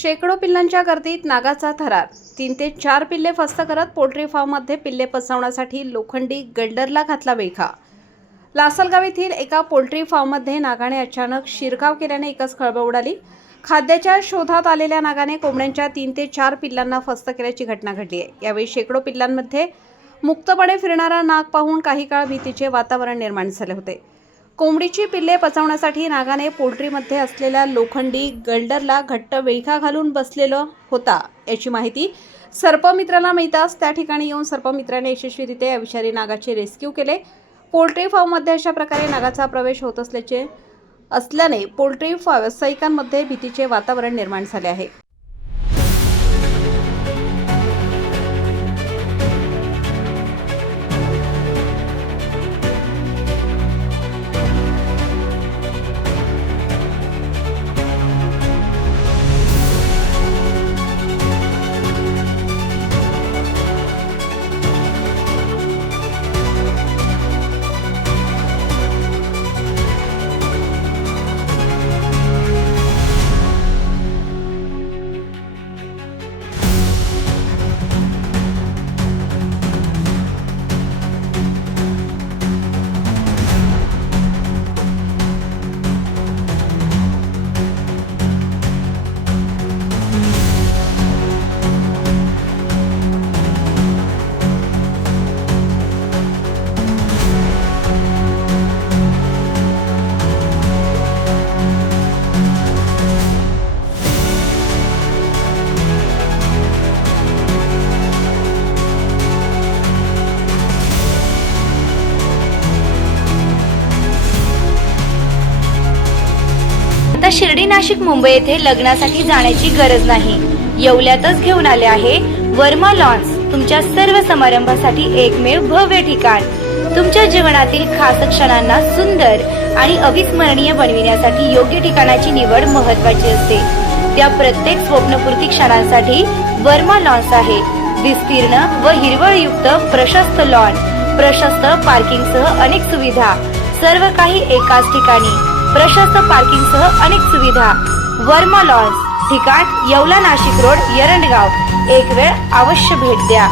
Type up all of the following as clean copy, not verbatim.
शेकडो पिल्लांच्या गर्दीत नागाचा थरार. 3 ते 4 पिल्ले फस्त करत पोल्ट्री फार्ममध्ये पिल्ले पसरवण्यासाठी लोखंडी गल्डरला घातला विळखा. लासलगाव येथील एका पोल्ट्री फार्ममध्ये नागाने अचानक शिरकाव केल्याने एकच खळबळ उडाली. खाद्याच्या शोधात आलेल्या नागाने कोंबड्यांच्या 3 ते 4 पिल्लांना फस्त केल्याची घटना घडली आहे. यावेळी शेकडो पिल्लांमध्ये मुक्तपणे फिरणारा नाग पाहून काही काळ भीतीचे वातावरण निर्माण झाले होते. कोंबडीची पिल्ले पचवण्यासाठी नागाने पोल्ट्रीमध्ये असलेल्या लोखंडी गल्डरला घट्ट विळखा घालून बसलेला होता याची माहिती सर्पमित्राला मिळताच त्या ठिकाणी येऊन सर्पमित्राने यशस्वीरित्या या विषारी नागाचे रेस्क्यू केले. पोल्ट्री फार्ममध्ये अशा प्रकारे नागाचा प्रवेश होत असल्याने पोल्ट्री व्यावसायिकांमध्ये भीतीचे वातावरण निर्माण झाले आहे. आता शिर्डी, नाशिक, मुंबई येथे लग्नासाठी जाण्याची गरज नाही. येवल्यातच घेऊन आले आहे वर्मा लॉन्स. तुमच्या सर्व समारंभासाठी एकमेव भव्य ठिकाण. तुमच्या जीवनातील खास क्षणांना सुंदर आणि अविस्मरणीय बनविण्यासाठी योग्य ठिकाणाची निवड महत्त्वाची असते. त्या प्रत्येक स्वप्नपूर्ती क्षणांसाठी वर्मा लॉन्स आहे. विस्तीर्ण व हिरवळयुक्त प्रशस्त लॉन, प्रशस्त पार्किंगसह अनेक सुविधा, सर्व काही एकाच ठिकाणी. प्रशस्त पार्किंगसह अनेक सुविधा. वर्मा लॉन्स, ठिकाण येवला, नाशिक रोड, एरंडगाव. एक वेळ अवश्य भेट द्या.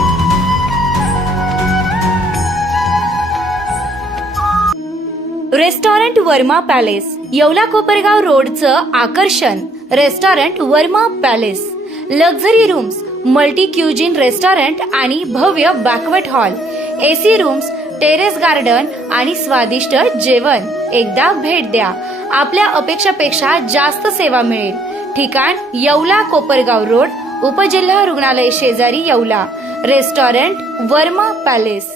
रेस्टॉरंट वर्मा पॅलेस, येवला कोपरगाव रोडचं आकर्षण. Restaurant Varma palace, luxury rooms, multi cuisine restaurant आणि भव्य banquet hall, AC rooms, terrace garden आणि स्वादिष्ट जेवण. एकदा भेट द्या. आपल्या अपेक्षापेक्षा जास्त सेवा मिळेल. ठिकाण येवला कोपरगाव रोड, उपजिल्हा रुग्णालय शेजारी, येवला. Restaurant Varma palace.